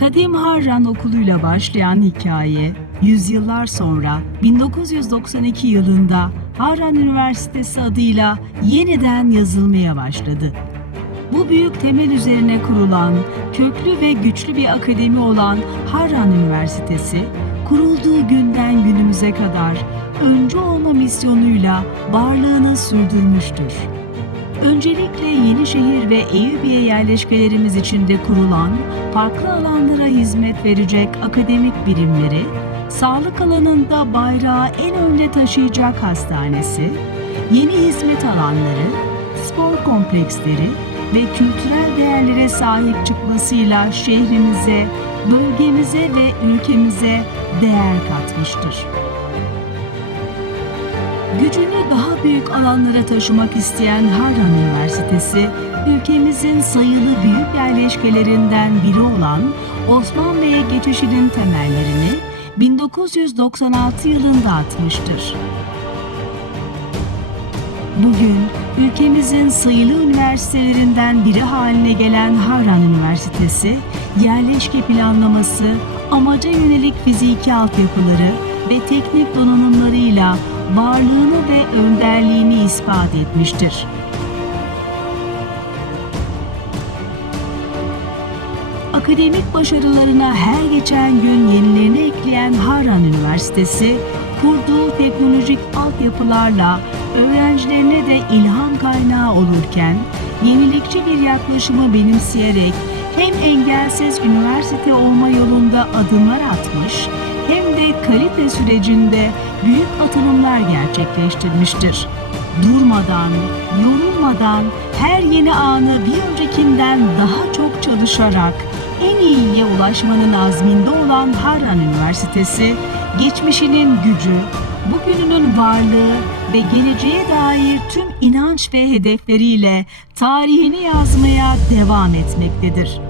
Harran Okulu'yla başlayan hikaye, yüzyıllar sonra 1992 yılında Harran Üniversitesi adıyla yeniden yazılmaya başladı. Bu büyük temel üzerine kurulan, köklü ve güçlü bir akademi olan Harran Üniversitesi, kurulduğu günden günümüze kadar öncü olma misyonuyla varlığını sürdürmüştür. Öncelikle Yenişehir ve Eyüpiye yerleşkelerimiz içinde kurulan farklı alanlara hizmet verecek akademik birimleri, sağlık alanında bayrağı en önde taşıyacak hastanesi, yeni hizmet alanları, spor kompleksleri ve kültürel değerlere sahip çıkmasıyla şehrimize, bölgemize ve ülkemize değer katmıştır. Gücünü daha büyük alanlara taşımak isteyen Harran Üniversitesi, ülkemizin sayılı büyük yerleşkelerinden biri olan Osmanlı'ya geçişinin temellerini 1996 yılında atmıştır. Bugün ülkemizin sayılı üniversitelerinden biri haline gelen Harran Üniversitesi, yerleşke planlaması, amaca yönelik fiziki altyapıları ve teknik donanımlarıyla varlığını ve önderliğini ispat etmiştir. Akademik başarılarına her geçen gün yenilerini ekleyen Harran Üniversitesi, kurduğu teknolojik altyapılarla öğrencilerine de ilham kaynağı olurken, yenilikçi bir yaklaşımı benimseyerek hem engelsiz üniversite olma yolunda adımlar atmış, hem de kalite sürecinde büyük atılımlar gerçekleştirmiştir. Durmadan, yorulmadan her yeni anı bir öncekinden daha çok çalışarak en iyiye ulaşmanın azminde olan Harran Üniversitesi, geçmişinin gücü, bugününün varlığı ve geleceğe dair tüm inanç ve hedefleriyle tarihini yazmaya devam etmektedir.